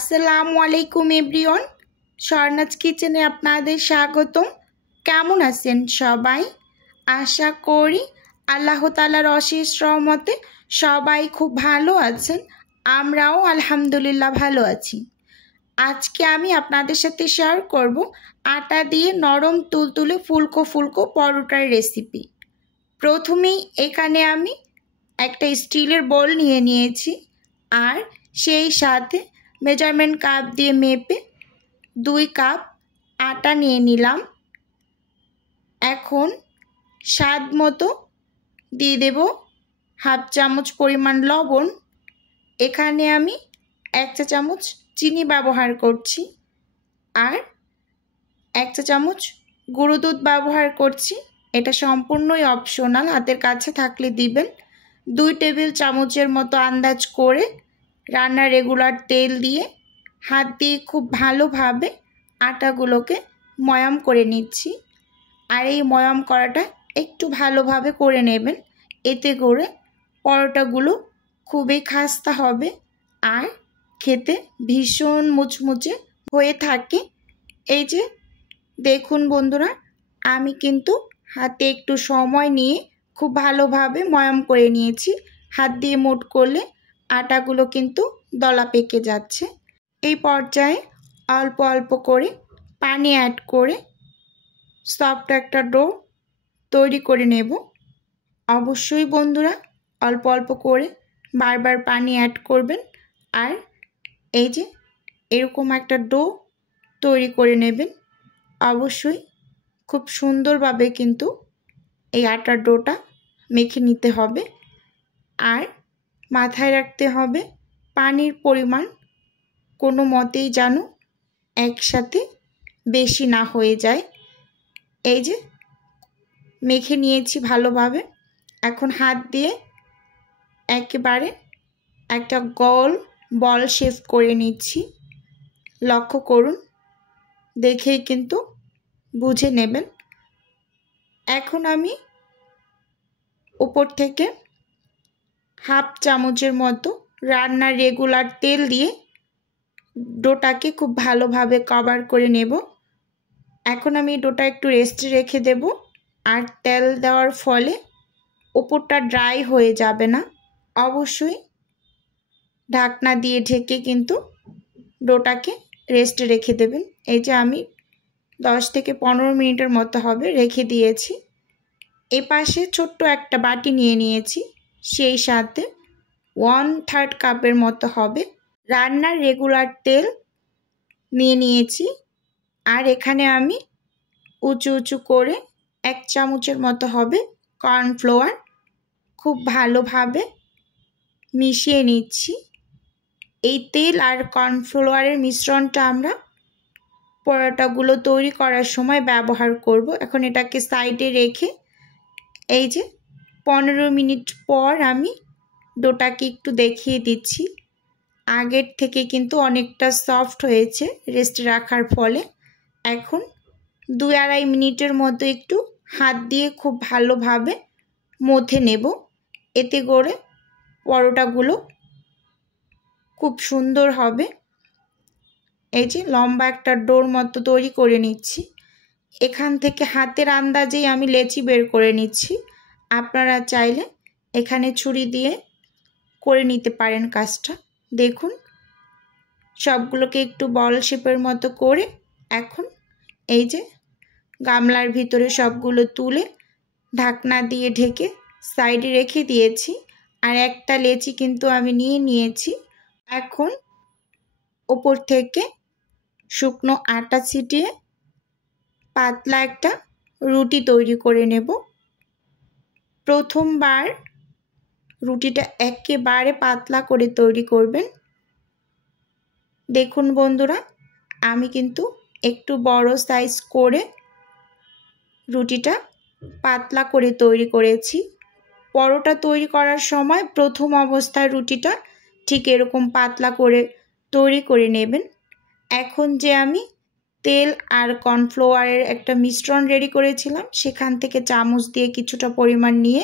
আসসালামু আলাইকুম এভরিওয়ান, স্বর্ণাজ কিচেনে আপনাদের স্বাগতম। কেমন আছেন সবাই? আশা করি আল্লাহ তাআলার অশেষ রহমতে সবাই খুব ভালো আছেন। আমরাও আলহামদুলিল্লাহ ভালো আছি। আজকে আমি আপনাদের সাথে শেয়ার করব আটা দিয়ে নরম তুলতুলে ফুলকো ফুলকো পরোটার রেসিপি। প্রথমেই এখানে আমি একটা স্টিলের বোল নিয়ে নিয়েছি আর সেই সাথে মেজারমেন্ট কাপ দিয়ে মেপে 2 কাপ আটা নিয়ে নিলাম। এখন স্বাদ মতো দিয়ে দেব হাফ চামচ পরিমাণ লবণ। এখানে আমি 1 চা চামচ চিনি ব্যবহার করছি আর 1 চা চামচ গুঁড়ো দুধ ব্যবহার করছি। এটা সম্পূর্ণই অপশনাল, হাতের কাছে থাকলে দিবেন। 2 টেবিল চামচের মতো আন্দাজ করে রান্নার রেগুলার তেল দিয়ে হাত দিয়ে খুব ভালোভাবে আটাগুলোকে ময়াম করে নিচ্ছি। আর এই ময়াম করাটা একটু ভালোভাবে করে নেবেন, এতে করে পরোটাগুলো খুবই খাস্তা হবে আর খেতে ভীষণ মুচমুচে হয়ে থাকে। এই যে দেখুন বন্ধুরা, আমি কিন্তু হাতে একটু সময় নিয়ে খুব ভালোভাবে ময়াম করে নিয়েছি। হাত দিয়ে মুঠ করলে আটাগুলো কিন্তু দলা পেকে যাচ্ছে। এই পর্যায়ে অল্প অল্প করে পানি অ্যাড করে সফট একটা ডো তৈরি করে নেব। অবশ্যই বন্ধুরা অল্প অল্প করে বারবার পানি অ্যাড করবেন আর এই যে এরকম একটা ডো তৈরি করে নেবেন। অবশ্যই খুব সুন্দরভাবে কিন্তু এই আটার ডোটা মেখে নিতে হবে আর মাথায় রাখতে হবে পানির পরিমাণ কোনো মতেই যেন একসাথে বেশি না হয়ে যায়। এই যে মেখে নিয়েছি ভালোভাবে। এখন হাত দিয়ে একেবারে একটা গোল বল শেপ করে নিচ্ছি। লক্ষ্য করুন, দেখেই কিন্তু বুঝে নেবেন। এখন আমি উপর থেকে হাফ চামচের মতো রান্নার রেগুলার তেল দিয়ে ডোটাকে খুব ভালোভাবে কভার করে নেব। এখন আমি ডোটা একটু রেস্টে রেখে দেব আর তেল দেওয়ার ফলে উপরটা ড্রাই হয়ে যাবে না। অবশ্যই ঢাকনা দিয়ে ঢেকে কিন্তু ডোটাকে রেস্টে রেখে দেবেন। এই যে আমি 10 থেকে 15 মিনিটের মতো হবে রেখে দিয়েছি। এপাশে ছোট্ট একটা বাটি নিয়ে নিয়েছি, সেই সাথে 1/3 কাপের মতো হবে রান্নার রেগুলার তেল নিয়ে নিয়েছি। আর এখানে আমি উঁচু উঁচু করে 1 চামচের মতো হবে কর্নফ্লাওয়ার খুব ভালোভাবে মিশিয়ে নিচ্ছি। এই তেল আর কর্নফ্লাওয়ারের মিশ্রণটা আমরা পরোটাগুলো তৈরি করার সময় ব্যবহার করব। এখন এটাকে সাইডে রেখে এই যে 15 মিনিট পর আমি ডোটাকে একটু দেখিয়ে দিচ্ছি। আগের থেকে কিন্তু অনেকটা সফট হয়েছে রেস্টে রাখার ফলে। এখন 2-2.5 মিনিটের মতো একটু হাত দিয়ে খুব ভালোভাবে মথে নেব, এতে করে পরোটাগুলো খুব সুন্দর হবে। এই যে লম্বা একটা ডোর মতো তৈরি করে নিচ্ছি। এখান থেকে হাতের আন্দাজেই আমি লেচি বের করে নিচ্ছি। আপনারা চাইলে এখানে ছুরি দিয়ে করে নিতে পারেন কাজটা। দেখুন সবগুলোকে একটু বল শেপের মতো করে এখন এই যে গামলার ভিতরে সবগুলো তুলে ঢাকনা দিয়ে ঢেকে সাইডে রেখে দিয়েছি। আর একটা লেচি কিন্তু আমি নিয়ে নিয়েছি। এখন ওপর থেকে শুকনো আটা ছিটিয়ে পাতলা একটা রুটি তৈরি করে নেব। প্রথমবার রুটিটা একেবারে পাতলা করে তৈরি করবেন। দেখুন বন্ধুরা, আমি কিন্তু একটু বড় সাইজ করে রুটিটা পাতলা করে তৈরি করেছি। পরোটা তৈরি করার সময় প্রথম অবস্থায় রুটিটা ঠিক এরকম পাতলা করে তৈরি করে নেবেন। এখন যে আমি তেল আর কর্নফ্লাওয়ারের একটা মিশ্রণ রেডি করেছিলাম, সেখান থেকে চামচ দিয়ে কিছুটা পরিমাণ নিয়ে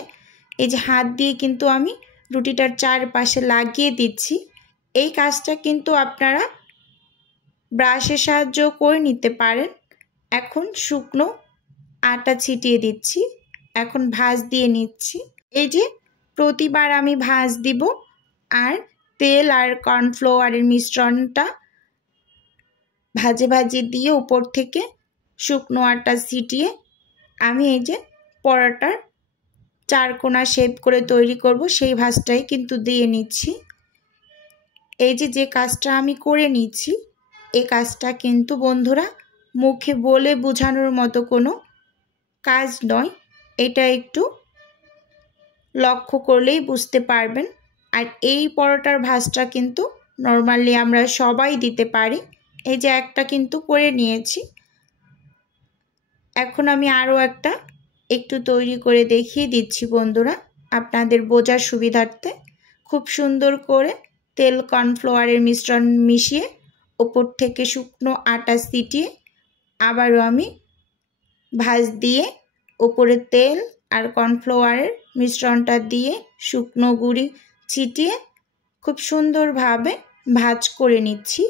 এই যে হাত দিয়ে কিন্তু আমি রুটিটার চারপাশে লাগিয়ে দিচ্ছি। এই কাজটা কিন্তু আপনারা ব্রাশের সাহায্য করে নিতে পারেন। এখন শুকনো আটা ছিটিয়ে দিচ্ছি, এখন ভাঁজ দিয়ে নিচ্ছি। এই যে প্রতিবার আমি ভাঁজ দিব আর তেল আর কর্নফ্লাওয়ারের মিশ্রণটা ভাজে ভাজে দিয়ে উপর থেকে শুকনো আটা ছিটিয়ে আমি এই যে পরোটার চারকোনা শেপ করে তৈরি করব সেই ভাঁজটাই কিন্তু দিয়ে নিচ্ছি। এই যে কাজটা আমি করে নিচ্ছি এই কাজটা কিন্তু বন্ধুরা মুখে বলে বোঝানোর মতো কোনো কাজ নয়, এটা একটু লক্ষ্য করলেই বুঝতে পারবেন। আর এই পরোটার ভাঁজটা কিন্তু নর্মালি আমরা সবাই দিতে পারি। এই যে একটা কিন্তু করে নিয়েছি, এখন আমি আরও একটা একটু তৈরি করে দেখিয়ে দিচ্ছি বন্ধুরা আপনাদের বোঝার সুবিধার্থে। খুব সুন্দর করে তেল কর্নফ্লাওয়ারের মিশ্রণ মিশিয়ে ওপর থেকে শুকনো আটা ছিটিয়ে আবারও আমি ভাঁজ দিয়ে ওপরে তেল আর কর্নফ্লাওয়ারের মিশ্রণটা দিয়ে শুকনো গুঁড়ি ছিটিয়ে খুব সুন্দরভাবে ভাঁজ করে নিচ্ছি।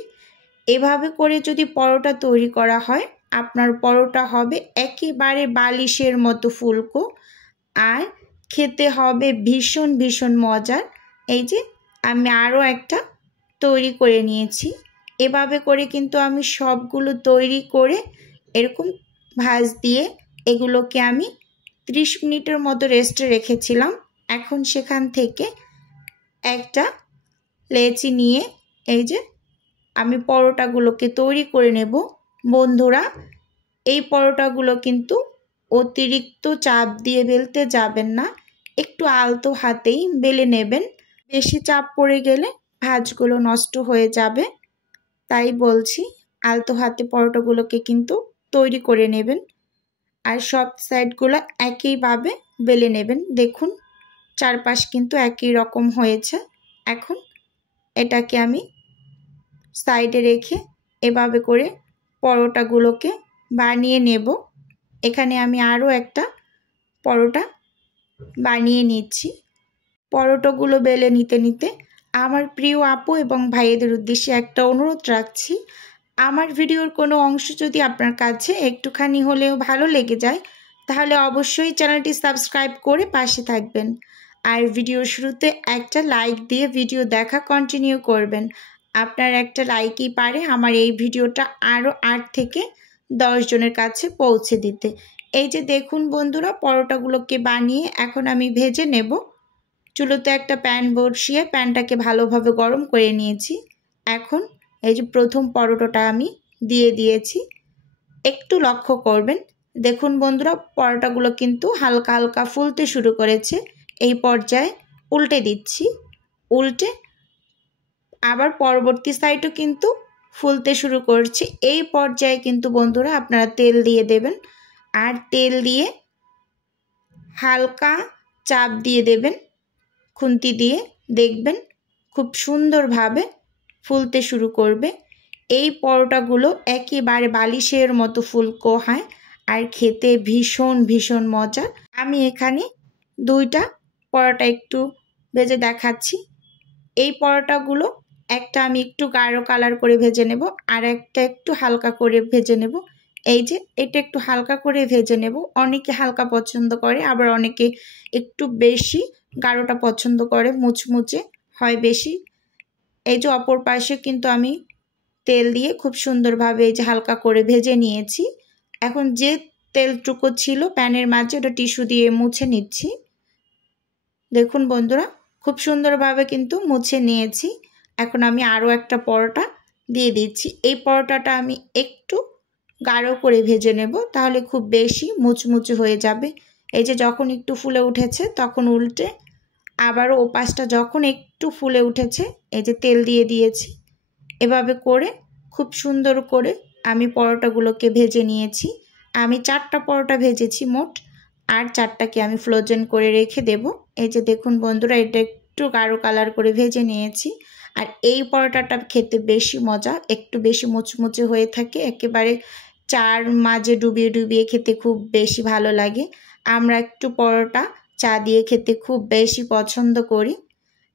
এভাবে করে যদি পরোটা তৈরি করা হয় আপনার পরোটা হবে একেবারে বালিশের মতো ফুলকো আর খেতে হবে ভীষণ ভীষণ মজার। এই যে আমি আরও একটা তৈরি করে নিয়েছি। এভাবে করে কিন্তু আমি সবগুলো তৈরি করে এরকম ভাঁজ দিয়ে এগুলোকে আমি 30 মিনিটের মতো রেস্টে রেখেছিলাম। এখন সেখান থেকে একটা লেচি নিয়ে এই যে আমি পরোটাগুলোকে তৈরি করে নেব। বন্ধুরা এই পরোটাগুলো কিন্তু অতিরিক্ত চাপ দিয়ে বেলতে যাবেন না, একটু আলতো হাতেই বেলে নেবেন। বেশি চাপ পড়ে গেলে ভাঁজগুলো নষ্ট হয়ে যাবে, তাই বলছি আলতো হাতে পরোটাগুলোকে কিন্তু তৈরি করে নেবেন। আর সব সাইডগুলো একইভাবে বেলে নেবেন। দেখুন চারপাশ কিন্তু একই রকম হয়েছে। এখন এটাকে আমি সাইডে রেখে এভাবে করে পরোটাগুলোকে বানিয়ে নেব। এখানে আমি আরও একটা পরোটা বানিয়ে নিচ্ছি। পরোটাগুলো বেলে নিতে নিতে আমার প্রিয় আপু এবং ভাইয়েদের উদ্দেশ্যে একটা অনুরোধ রাখছি, আমার ভিডিওর কোনো অংশ যদি আপনার কাছে একটুখানি হলেও ভালো লেগে যায় তাহলে অবশ্যই চ্যানেলটি সাবস্ক্রাইব করে পাশে থাকবেন। আর ভিডিওর শুরুতে একটা লাইক দিয়ে ভিডিও দেখা কন্টিনিউ করবেন। আপনার একটা লাইকই পারে আমার এই ভিডিওটা আরও 8 থেকে 10 জনের কাছে পৌঁছে দিতে। এই যে দেখুন বন্ধুরা পরোটাগুলোকে বানিয়ে এখন আমি ভেজে নেব। চুলোতে একটা প্যান বসিয়ে প্যানটাকে ভালোভাবে গরম করে নিয়েছি। এখন এই যে প্রথম পরোটাটা আমি দিয়ে দিয়েছি, একটু লক্ষ্য করবেন। দেখুন বন্ধুরা পরোটাগুলো কিন্তু হালকা হালকা ফুলতে শুরু করেছে। এই পর্যায়ে উল্টে দিচ্ছি, উল্টে আবার পরবর্তী সাইডও কিন্তু ফুলতে শুরু করছে। এই পর্যায়ে কিন্তু বন্ধুরা আপনারা তেল দিয়ে দেবেন আর তেল দিয়ে হালকা চাপ দিয়ে দেবেন খুন্তি দিয়ে, দেখবেন খুব সুন্দরভাবে ফুলতে শুরু করবে। এই পরোটাগুলো একেবারে বালিশের মতো ফুলকো হয় আর খেতে ভীষণ ভীষণ মজা। আমি এখানে 2টা পরোটা একটু ভেজে দেখাচ্ছি। এই পরোটাগুলো একটা আমি একটু গাঢ় কালার করে ভেজে নেব আর একটা একটু হালকা করে ভেজে নেব। এই যে এটা একটু হালকা করে ভেজে নেব। অনেকে হালকা পছন্দ করে আবার অনেকে একটু বেশি গাঢ়টা পছন্দ করে, মুচমুচে হয় বেশি। এই যে অপর পাশে কিন্তু আমি তেল দিয়ে খুব সুন্দরভাবে এই যে হালকা করে ভেজে নিয়েছি। এখন যে তেলটুকু ছিল প্যানের মাঝে ওটা টিস্যু দিয়ে মুছে নিচ্ছি। দেখুন বন্ধুরা খুব সুন্দরভাবে কিন্তু মুছে নিয়েছি। এখন আমি আরও একটা পরোটা দিয়ে দিচ্ছি। এই পরোটাটা আমি একটু গাঢ় করে ভেজে নেব, তাহলে খুব বেশি মুচমুচে হয়ে যাবে। এই যে যখন একটু ফুলে উঠেছে তখন উল্টে আবারও ওপাশটা যখন একটু ফুলে উঠেছে এই যে তেল দিয়ে দিয়েছি। এভাবে করে খুব সুন্দর করে আমি পরোটাগুলোকে ভেজে নিয়েছি। আমি 4টা পরোটা ভেজেছি মোট, আর 4টাকে আমি ফ্রোজেন করে রেখে দেব। এই যে দেখুন বন্ধুরা এটা একটু গাঢ় কালার করে ভেজে নিয়েছি। আর এই পরোটাটা খেতে বেশি মজা, একটু বেশি মুচমুচে হয়ে থাকে, একেবারে চার মাঝে ডুবিয়ে ডুবিয়ে খেতে খুব বেশি ভালো লাগে। আমরা একটু পরোটা চা দিয়ে খেতে খুব বেশি পছন্দ করি।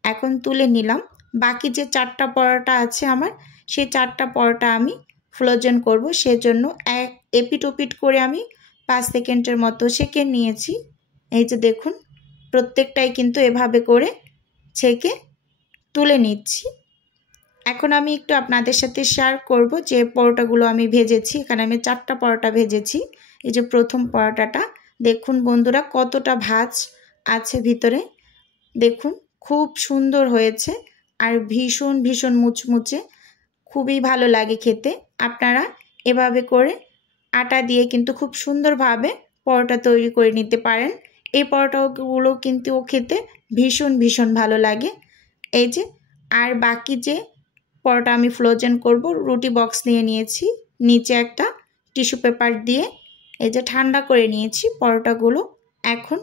এখন তুলে নিলাম। বাকি যে 4টা পরোটা আছে আমার, সেই 4টা পরোটা আমি ফ্রোজেন করব, সেজন্য এপিট ওপিট করে আমি 5 সেকেন্ডের মতো সেঁকে নিয়েছি। এই যে দেখুন, প্রত্যেকটাই কিন্তু এভাবে করে ছেঁকে তুলে নিচ্ছি। এখন আমি একটু আপনাদের সাথে শেয়ার করব যে পরোটাগুলো আমি ভেজেছি। এখানে আমি 4টা পরোটা ভেজেছি। এই যে প্রথম পরোটাটা দেখুন বন্ধুরা, কতটা ভাঁজ আছে ভিতরে, দেখুন খুব সুন্দর হয়েছে আর ভীষণ ভীষণ মুচমুচে, খুবই ভালো লাগে খেতে। আপনারা এভাবে করে আটা দিয়ে কিন্তু খুব সুন্দরভাবে পরোটা তৈরি করে নিতে পারেন। এই পরোটাগুলো কিন্তু খেতে ভীষণ ভীষণ ভালো লাগে। এই যে আর বাকি যে পরোটা আমি ফ্রোজেন করব, রুটি বক্স নিয়ে নিয়েছি, নিচে একটা টিস্যু পেপার দিয়ে এই যে ঠান্ডা করে নিয়েছি পরোটাগুলো। এখন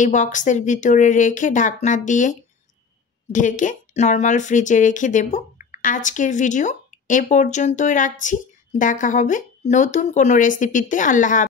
এই বক্সের ভিতরে রেখে ঢাকনা দিয়ে ঢেকে নর্মাল ফ্রিজে রেখে দেব। আজকের ভিডিও এ পর্যন্তই রাখছি। দেখা হবে নতুন কোনো রেসিপিতে। আল্লাহ হাফেজ।